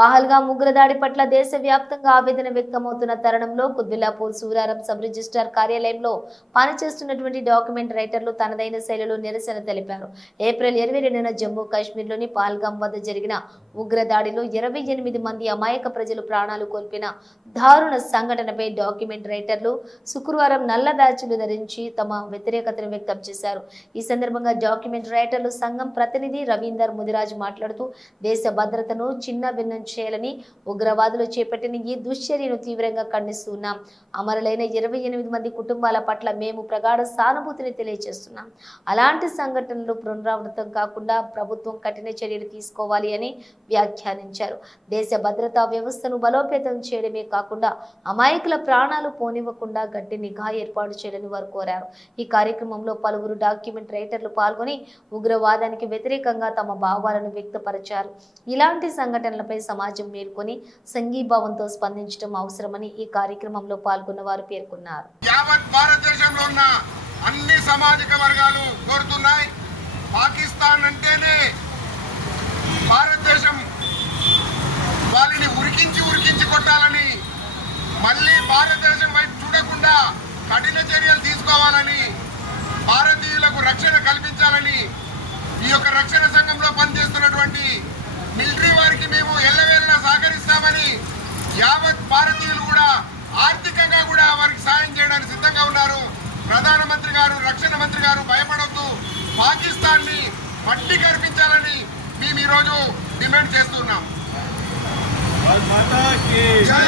పహల్గాం ఉగ్రదాడి పట్ల దేశవ్యాప్తంగా ఆవేదన వ్యక్తమవుతున్న తరుణంలో కుత్బుల్లాపూర్ సూరారం సబ్ రిజిస్ట్రార్ కార్యాలయంలో పనిచేస్తున్నటువంటి డాక్యుమెంట్ రైటర్లు తనదైన శైలిలో నిరసన తెలిపారు. ఏప్రిల్ 22న జమ్మూ కాశ్మీర్లోని పహల్గాం వద్ద జరిగిన ఉగ్రదాడిలో 28 మంది అమాయక ప్రజలు ప్రాణాలు కోల్పోయిన దారుణ సంఘటనపై డాక్యుమెంట్ రైటర్లు శుక్రవారం నల్ల బ్యాచ్లు ధరించి తమ వ్యతిరేకతను వ్యక్తం చేశారు. ఈ సందర్భంగా డాక్యుమెంట్ రైటర్లు సంఘం ప్రతినిధి రవీందర్ ముదిరాజ్ మాట్లాడుతూ దేశ భద్రతను చిన్నభిన్నం చేయాలని ఉగ్రవాదులు చేపట్టిన ఈ దుశ్చర్యను తీవ్రంగా ఖండిస్తున్నాం. అమరులైన 28 మంది కుటుంబాల పట్ల మేము ప్రగాఢ సానుభూతిని తెలియజేస్తున్నాం. అలాంటి సంఘటనలు పునరావృతం కాకుండా ప్రభుత్వం కఠిన చర్యలు తీసుకోవాలి అని వ్యాఖ్యానించారు. దేశ భద్రతా వ్యవస్థను బలోపేతం చేయడమే కాకుండా అమాయకుల ప్రాణాలు పోనివ్వకుండా గట్టి నిఘా ఏర్పాటు చేయాలని వారు కోరారు. ఈ కార్యక్రమంలో పలువురు డాక్యుమెంట్ రైటర్లు పాల్గొని ఉగ్రవాదానికి వ్యతిరేకంగా తమ భావాలను వ్యక్తపరిచారు. ఇలాంటి సంఘటనలపై సమాజం మేల్కొని సంఘీభావంతో స్పందించడం అవసరమని ఈ కార్యక్రమంలో పాల్గొన్న వారు పేర్కొన్నారు. యావత్ భారతదేశంలో ఉన్న అన్ని సామాజిక వర్గాలు కోరుతున్నాయి. పాకిస్తాన్ అంటేనే భారతదేశం వాళ్ళని ఉరికించి కొట్టాలని, మళ్ళీ భారతదేశం వైపు చూడకుండా కఠిన చర్యలు తీసుకోవాలని, భారతీయులకు రక్షణ కల్పించాలని ఈ యొక్క రక్షణ సంఘంలో పనిచేస్తున్నటువంటి మిలిటరీ వారికి మేము ఎల్లవేళలా సహకరిస్తామని, యావత్ భారతీయులు కూడా ఆర్థికంగా కూడా వారికి సాయం చేయడానికి సిద్ధంగా ఉన్నారు. ప్రధానమంత్రి గారు, రక్షణ మంత్రి గారు భయపడొద్దు, పాకిస్తాన్ని మట్టి కనిపించాలని మేము ఈరోజు డిమాండ్ చేస్తున్నాం. భారత్ మాతా కీ జై.